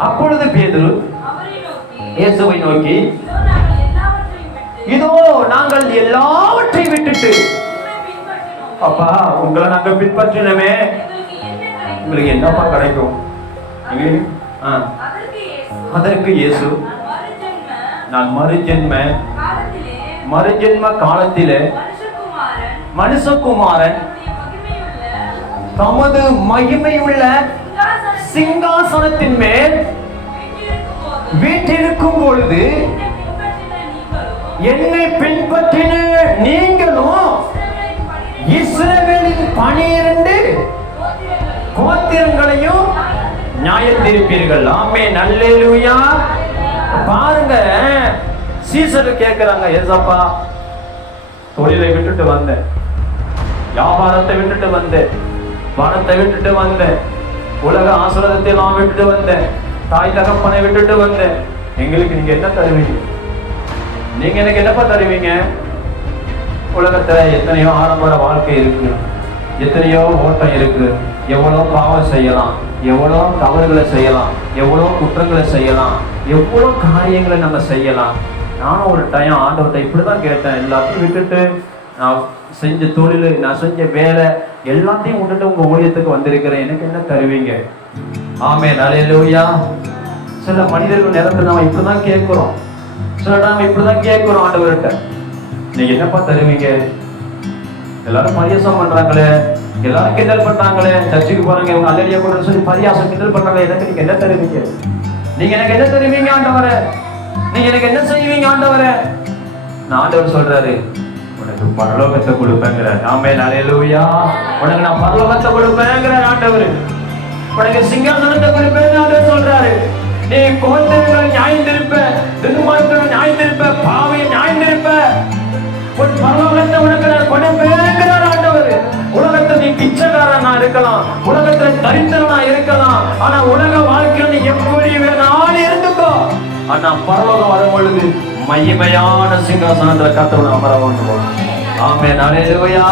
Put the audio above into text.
அப்பொழுது பேதுரு இயேசுவை நோக்கி இதோ நாங்கள் எல்லாவற்றையும் விட்டுட்டு. அப்பா உங்களை நாங்க பின்பற்றினமே. உங்களுக்கு என்னப்பா கிடைக்கும்? ஆ, அதற்கு இயேசு நான் மறுஜென்ம மறுஜென்ம காலத்திலே மனுஷகுமாரன் தமது மகிமையுள்ள சிங்காசனத்தின் மேல் வீட்டிருக்கும் பொழுது என்னை பின்பற்றின நீங்களும் இஸ்ரேலின் இஸ்ரவேலின் பனிரெண்டு கோத்திரங்களையும் நியாயத்திருப்பீர்கள் ஆமே நல்லேலூயா பாருங்க. சீசர் கேட்கிறாங்க ஏசப்பா. தொழிலை விட்டுட்டு வந்தேன். வியாபாரத்தை விட்டுட்டு வந்தேன். பணத்தை விட்டுட்டு வந்தேன். உலக ஆசிரதத்தை நான் விட்டுட்டு வந்தேன். தாய் தகப்பனை விட்டுட்டு வந்தேன். எங்களுக்கு நீங்க என்ன தருவீங்க? நீங்க எனக்கு என்னப்பா தருவீங்க? உலகத்துல எத்தனையோ ஆடம்பர வாழ்க்கை இருக்கு. எத்தனையோ ஓட்டம் இருக்கு. எவ்வளோ பாவம் செய்யலாம். எவ்வளோ தவறுகளை செய்யலாம். எவ்வளோ குற்றங்களை செய்யலாம். எவ்வளோ காரியங்களை நம்ம செய்யலாம். நானும் ஒரு டைம் ஆண்டவர்கிட்ட இப்படிதான் கேட்டேன். எல்லாத்தையும் விட்டுட்டு நான் செஞ்ச தொழில் நான் செஞ்ச வேலை எல்லாத்தையும் விட்டுட்டு உங்க ஊழியத்துக்கு வந்திருக்கிறேன். எனக்கு என்ன தருவீங்க? ஆமே நலையிலூயா சில மனிதர்கள் நேரத்தில் நம்ம இப்படிதான் கேட்கிறோம். சில நாம இப்படிதான் கேட்கிறோம் ஆண்டவர்கிட்ட. நீங்க என்னப்பா தருவீங்க? எல்லாரும் பரியாசம் பண்றாங்களே? எல்லாரும் கிண்டல் பண்றாங்களே? சர்ச்சுக்கு போறாங்க இவங்க அல்லடியா கூட சொல்லி பரியாசம் கிண்டல் பண்றாங்களே? எனக்கு நீங்க என்ன தருவீங்க? நீங்க எனக்கு என்ன தருவீங்க ஆண்டவரே? நீங்க எனக்கு என்ன செய்வீங்க ஆண்டவரே? நான் ஆண்டவர் சொல்றாரு. உனக்கு பரலோகத்தை கொடுப்பேங்கிற நாமே நலையலூயா உனக்கு நான் பரலோகத்தை கொடுப்பேங்கிற ஆண்டவர். உனக்கு சிங்காசனத்தை கொடுப்பேன்னு ஆண்டவர் சொல்றாரு. நீ கோத்திரங்களை நியாயந்திருப்ப திருமணங்களை நியாயந்திருப்ப பாவையை நியாயந்திருப்ப. உன் பரலோகத்தை உனக்கு நான் கொடுப்பேங்கிறார் ஆண்டவர். உலகத்துல நீ பிச்சைக்காரனா இருக்கலாம். உலகத்துல தரித்திரனா இருக்கலாம். ஆனா உலக வாழ்க்கையில நீ எப்படி வேணாலும் இருந்துக்கோ. ஆனா பரலோகம் வரும் பொழுது மகிமையான சிங்காசனத்துல கத்தவன் அமர வேண்டும்? ஆமே நலையா